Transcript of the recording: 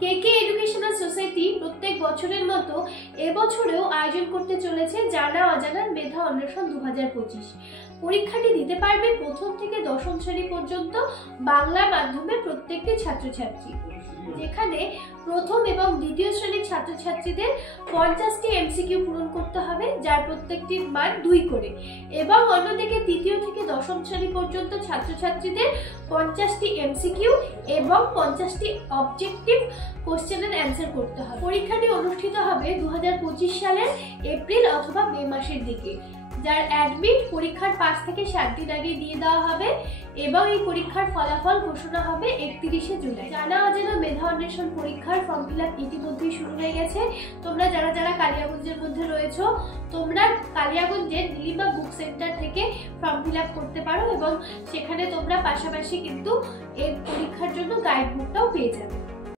কেকে educational society প্রত্যেক বছরের মতো এবছরেও আয়োজন করতে চলেছে জানা অজানার মেধা অন্বেষণ 2025। পরীক্ষাটি দিতে পারবে প্রথম থেকে দশম শ্রেণী পর্যন্ত বাংলা মাধ্যমের প্রত্যেকটি ছাত্রছাত্রী, যেখানে প্রথম এবং দ্বিতীয় শ্রেণীর ছাত্রছাত্রীদের 50টি এমসিকিউ পূরণ করতে হবে, যার প্রত্যেকটির মান 2 করে, এবং অন্যদিকে তৃতীয় থেকে দশম শ্রেণী পর্যন্ত ছাত্রছাত্রীদের 50টি এমসিকিউ এবং 50টি অবজেক্টিভ কোশ্চেনের অ্যান্সার করতে হবে। পরীক্ষাটি অনুষ্ঠিত হবে 2025 সালের এপ্রিল অথবা মে মাসের দিকে, যার অ্যাডমিট পরীক্ষার 5 থেকে 7 দিন আগে দিয়ে দেওয়া হবে এবং এই পরীক্ষার ফলাফল ঘোষণা হবে 31শে জুলাই। জানা অজানা মেধা অন্বেষণ পরীক্ষার ফর্ম ফিল আপ ইতিমধ্যেই শুরু হয়ে গেছে। তোমরা যারা কালিয়াগঞ্জের মধ্যে রয়েছো, তোমরা কালিয়াগঞ্জের নীলিমা বুক সেন্টার থেকে ফর্ম ফিল আপ করতে পারো এবং সেখানে তোমরা পাশাপাশি কিন্তু এই পরীক্ষার জন্য গাইড বুকটাও পেয়ে যাবে।